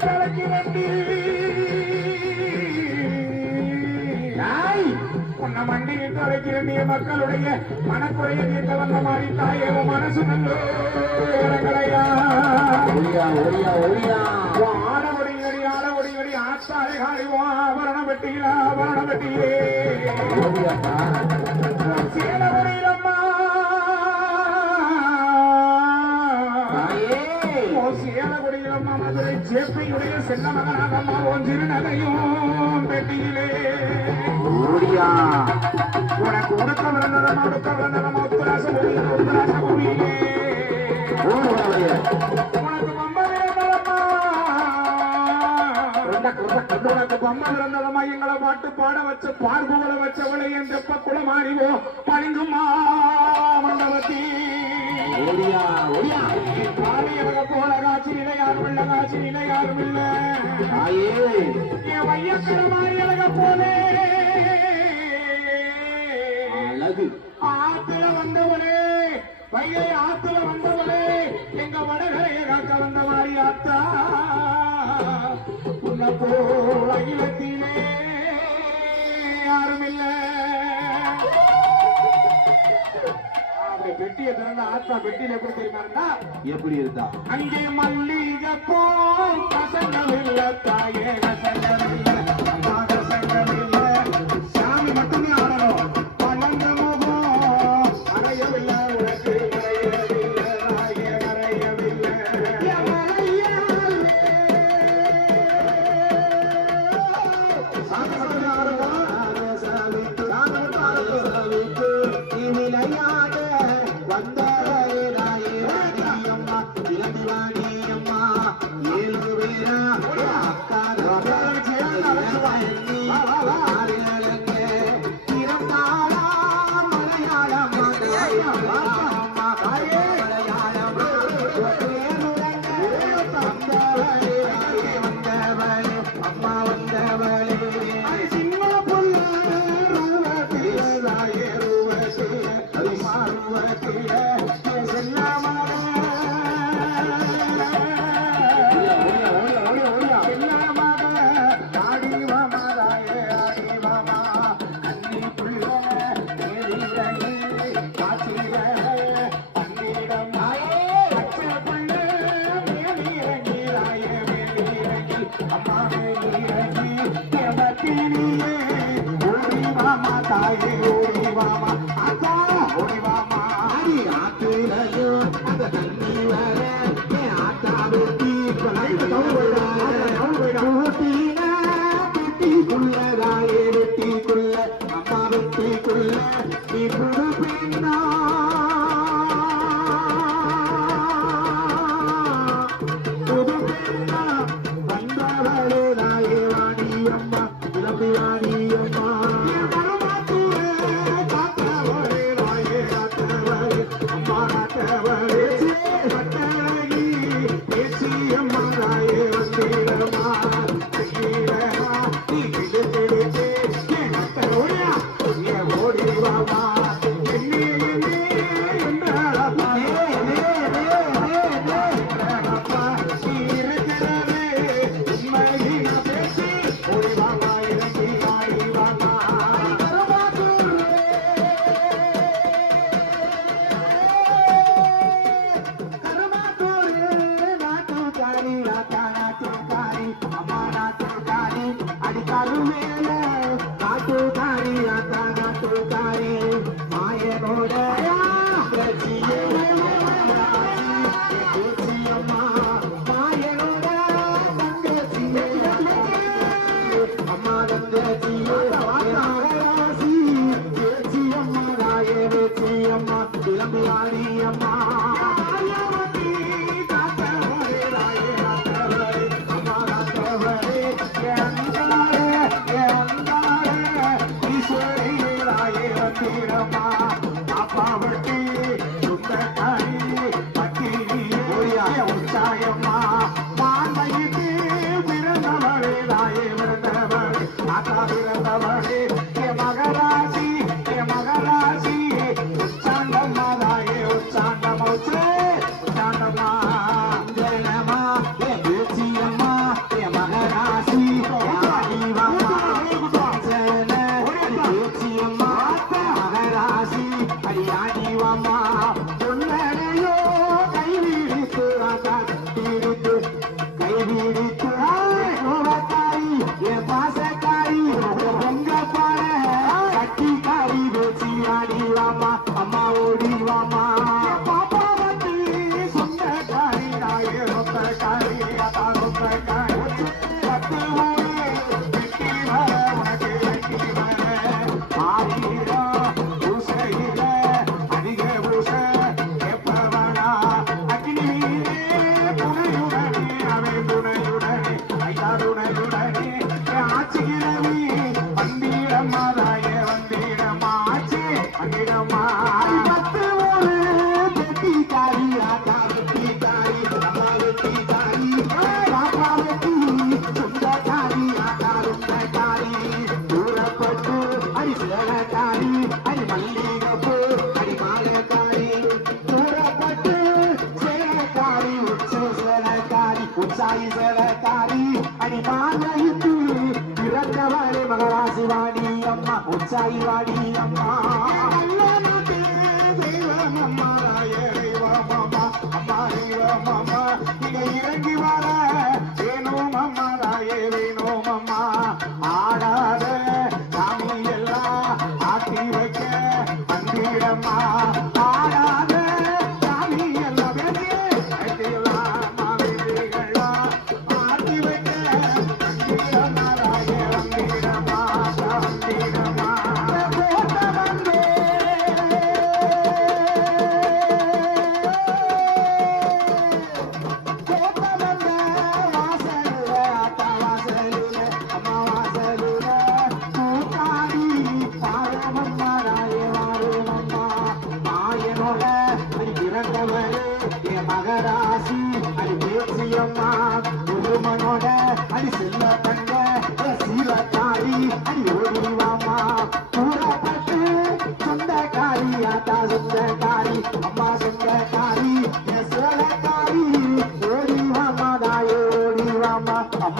கலக்கிறண்டி உன்னை மண்டியை கலக்கிறண்டிய மக்களுடைய மனக்குறைய தீர்க்க வந்த மாதிரி தாயோ மனசு நல்லோ இறங்கலையா ஆடவடிங்கடி ஆடவடிங்கடி ஆத்தாரை காடிவோம் ஆபரண பெட்டியில ஆபரண பெட்டியிலே சேலவடியிலம்மா சேலகுடியிலம்மா மதுரை சேப்பையுடைய செல்ல மகனாகம்மா உன் திருநகையும் பெட்டியிலே உனக்கு உடுக்க விழுந்ததம்மா உத்தராச பூமியிலே உனக்கு பம்ப விழுந்ததம்மா உனக்கு பம்ப விழுந்ததம்மா எங்களை பாட்டு பாட வச்ச பார்புகளை வச்சவளை என் தெப்ப குளமாறிவோ பணிங்குமா மண்டபத்தி போல காட்சி நிலை யாரும் இல்ல காட்சி நிலை யாரும் இல்ல என் வையக்கரமாரி அழக போலே ஆத்துல வந்தவனே வைகை ஆத்துல வந்தவனே எங்க வடகரைய காக்க வந்த மாதிரி ஆத்தா உன்ன போல இலத்திலே யாரும் இல்ல பெட்டியை திறந்த ஆத்தா பெட்டியில எப்படி தெரியுமா எப்படி இருந்தா அங்கே மல்லிகை போ கசங்கவில்லை தாயே கசங்கவில்லை கசங்கவில்லை சாமி மட்டுமே ஆடணும் பழந்த முகம் அறையவில்லை உனக்கு மறையவில்லை நாயே மறையவில்லை வீடித்து காரி என் பாசக்காரி பொங்க பாட கட்டி காரி வச்சு ஆடி வாமா அம்மா ஓடி வாமா பாப்பா வந்து சொந்தக்காரி நாயே சொந்தக்காரி அத்தா சொந்தக்காரி பத்து ஊரு வெட்டி வர உனக்கு வெட்டி வர ஆயிரம் பூசையில அதிக பூச எப்பவனா அக்னி துணையுடனே அவன் துணையுடனே ஐயா துணையுடனே ஆட்சியிலவி வந்திடம்மா தாயே வந்திடம்மா ஆட்சி வந்திடம்மா பத்து ஊரு வெட்டி காரி ஆத்தா வெட்டி காரி அம்மா வெட்டி காரி பாப்பா வெட்டி சொந்தக்காரி ஆத்தா சொந்தக்காரி தூரப்பட்டு அடி சேலக்காரி அடி மல்லிகைப்பூ அடி மாலைக்காரி தூரப்பட்டு சேலக்காரி உச்ச சேலக்காரி உச்சாயி சேலக்காரி அடி மாலையிட்டு பிறந்தவளே மகராசி வாடி அம்மா உச்சாயி வாடி அம்மா இறங்கி வர வேணும் அம்மா தாயே வேணும் அம்மா ஆடாத சாமி எல்லாம் ஆட்டி வைக்க வந்திடம்மா ஆடாத சாமி எல்லாம் ஆட்டி வைக்க வந்திடம்மா தாயே வந்திடம்மா வந்திடம்மா மகராசி அடி பேச்சியம்மா குருமனோட அடி செல்ல தங்க சீலக்காரி அடி ஓடிவாமா கூறப்பட்டு சொந்தக்காரி ஆத்தா சொந்தக்காரி அம்மா சொந்த